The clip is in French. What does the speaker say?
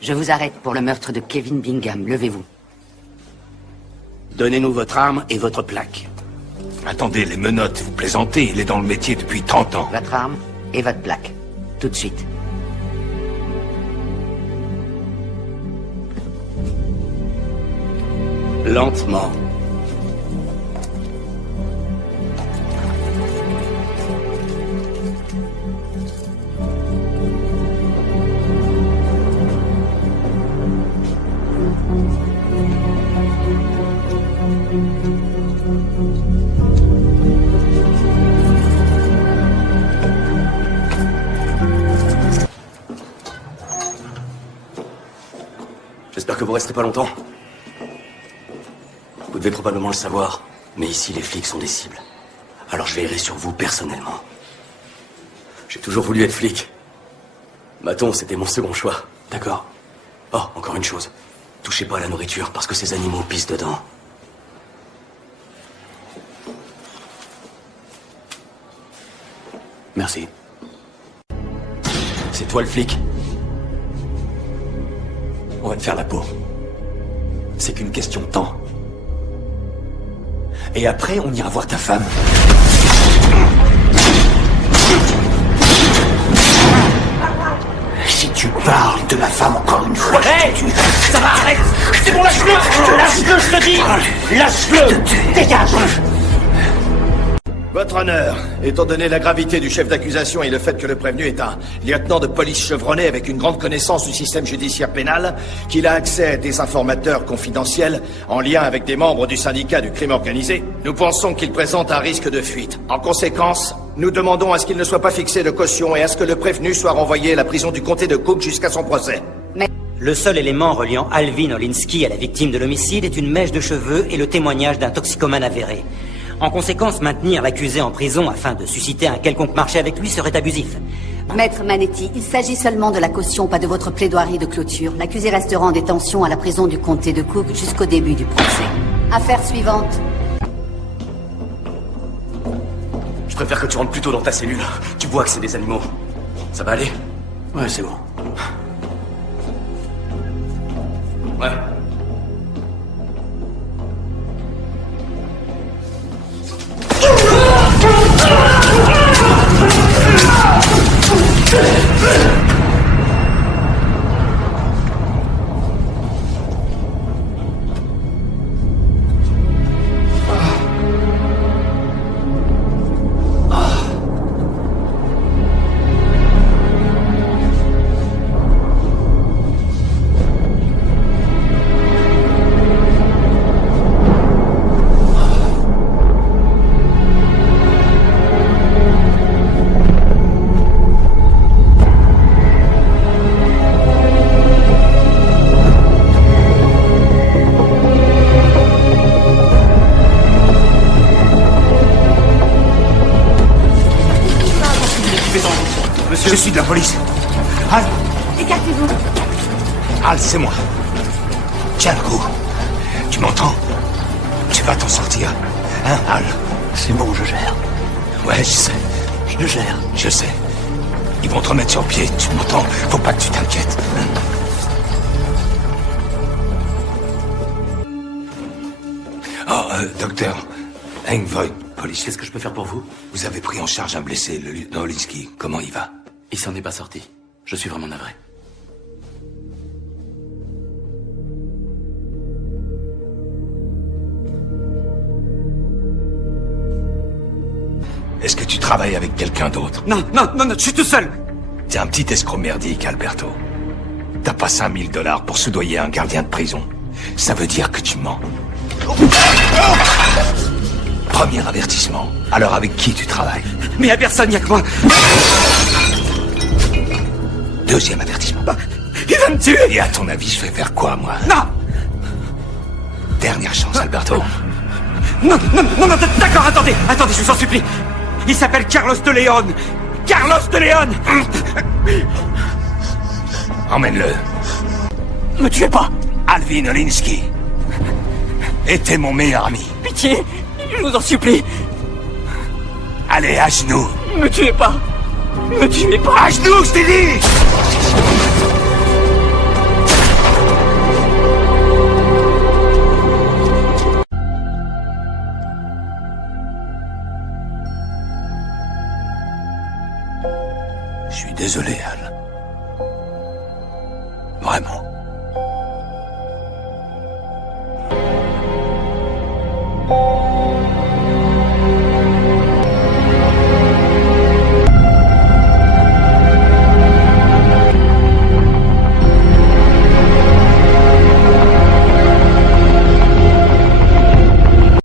Je vous arrête pour le meurtre de Kevin Bingham. Levez-vous. Donnez-nous votre arme et votre plaque. Attendez, les menottes, vous plaisantez, il est dans le métier depuis 30 ans. Votre arme et votre plaque. Tout de suite. Lentement. J'espère que vous resterez pas longtemps. Vous devez probablement le savoir, mais ici les flics sont des cibles. Alors je veillerai sur vous personnellement. J'ai toujours voulu être flic. Maton, c'était mon second choix. D'accord. Oh, encore une chose. Touchez pas à la nourriture parce que ces animaux pissent dedans. Merci. C'est toi le flic? On va te faire la peau. C'est qu'une question de temps. Et après, on ira voir ta femme. Si tu parles de ma femme encore une fois... Hey, ça va, arrête. C'est bon, lâche-le. Lâche-le, je te dis. Lâche-le. Dégage. Votre honneur, étant donné la gravité du chef d'accusation et le fait que le prévenu est un lieutenant de police chevronné avec une grande connaissance du système judiciaire pénal, qu'il a accès à des informateurs confidentiels en lien avec des membres du syndicat du crime organisé, nous pensons qu'il présente un risque de fuite. En conséquence, nous demandons à ce qu'il ne soit pas fixé de caution et à ce que le prévenu soit renvoyé à la prison du comté de Cook jusqu'à son procès. Le seul élément reliant Alvin Olinsky à la victime de l'homicide est une mèche de cheveux et le témoignage d'un toxicomane avéré. En conséquence, maintenir l'accusé en prison afin de susciter un quelconque marché avec lui serait abusif. Maître Manetti, il s'agit seulement de la caution, pas de votre plaidoirie de clôture. L'accusé restera en détention à la prison du comté de Cook jusqu'au début du procès. Affaire suivante. Je préfère que tu rentres plus tôt dans ta cellule. Tu vois que c'est des animaux. Ça va aller? Ouais, c'est bon. Ouais. Je suis de la police. Hal! Écartez-vous. Hal, c'est moi. Tiens le coup. Tu m'entends? Tu vas t'en sortir. Hein, Hal? C'est bon, je gère. Ouais, je sais. Je gère. Je sais. Ils vont te remettre sur pied, tu m'entends? Faut pas que tu t'inquiètes. Oh, docteur. Hank Voigt, police. Qu'est-ce que je peux faire pour vous? Vous avez pris en charge un blessé, le lieutenant Olinsky. Comment il va? Il s'en est pas sorti. Je suis vraiment navré. Est-ce que tu travailles avec quelqu'un d'autre? Non, je suis tout seul. T'es un petit escroc merdique, Alberto. T'as pas $5000 pour soudoyer un gardien de prison. Ça veut dire que tu mens. Premier avertissement. Alors avec qui tu travailles? Mais y a personne, y a que moi. Deuxième avertissement. Il va me tuer. Et à ton avis, je vais faire quoi, moi? Non. Dernière chance, Alberto. Non, d'accord, attendez, je vous en supplie. Il s'appelle Carlos de Leon. Carlos de Leon. Emmène-le. Me tuez pas. Alvin Olinsky était mon meilleur ami. Pitié, je vous en supplie. Allez, à genoux. Me tuez pas. Me tuez pas. À genoux, je t'ai dit. Je suis désolé, Al.